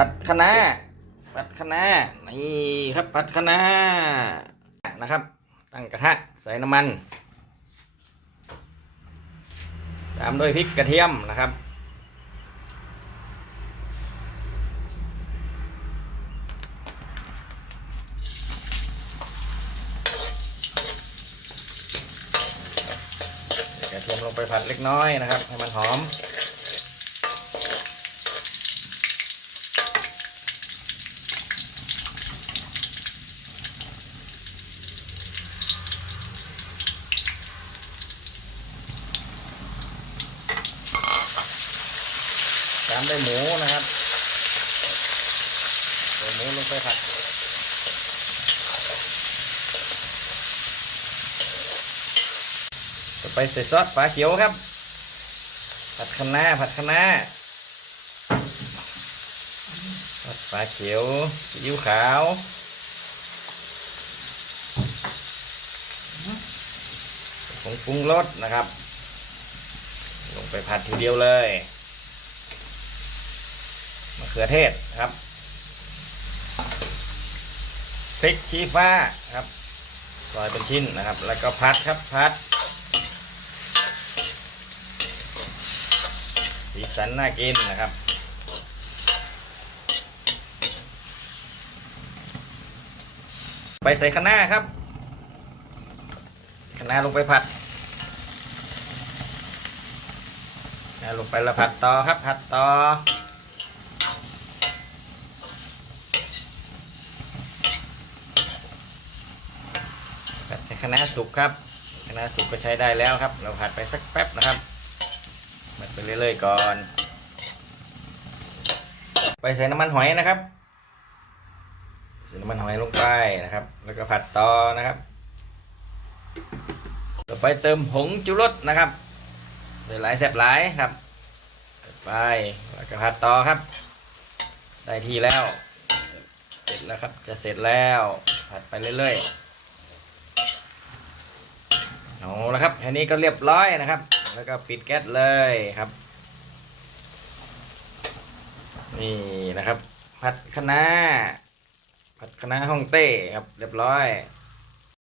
ผัดคะน้าผัดคะน้านี่ครับผัดคะน้านะครับ ตั้งกระทะใส่น้ำมัน ตามด้วยพริกกระเทียมนะครับกระเทียมลงไปผัดเล็กน้อยนะครับ ให้มันหอมามด้วยหมูนะครับใส่หมูลงไปผัดต่อไปใส่ซอสฝาเขียวครับ ผัดคะน้าผัดคะน้าซอสฝาเขียวซีอิ๊วขาวผงปรุงรสนะครับ ลงไปผัดทีเดียวเลย ขือเทศครับพริกชี้ฟ้าครับซอยเป็นชิ้นนะครับ แล้วก็พัดครับพัด สีสันน่ากินนะครับไปใส่คะน้าครับคะน้าลงไปผัดคะน้าลงไปแล้วผัดต่อครับ ผัดต่อ ผัดให้ คะน้าสุกครับคะน้าสุกก็ใช้ได้แล้วครับ เราผัดไปสักแป๊บนะครับมันไปเรื่อยๆก่อน ไปใส่น้ำมันหอยนะครับใส่น้ำมันหอยลงไปนะครับ แล้วก็ผัดต่อนะครับ ต่อไปเติมผงจุรสนะครับใส่หลายแสบหลายครับไปแล้วก็ผัดต่อครับ ได้ที่แล้ว เสร็จแล้วครับจะเสร็จแล้วผัดไปเรื่อยๆ เอาละครับอันนี้ก็เรียบร้อยนะครับ แล้วก็ปิดแก๊สเลยครับ นี่นะครับ ผัดคะน้าผัดคะน้าฮ่องเต้ครับ เรียบร้อย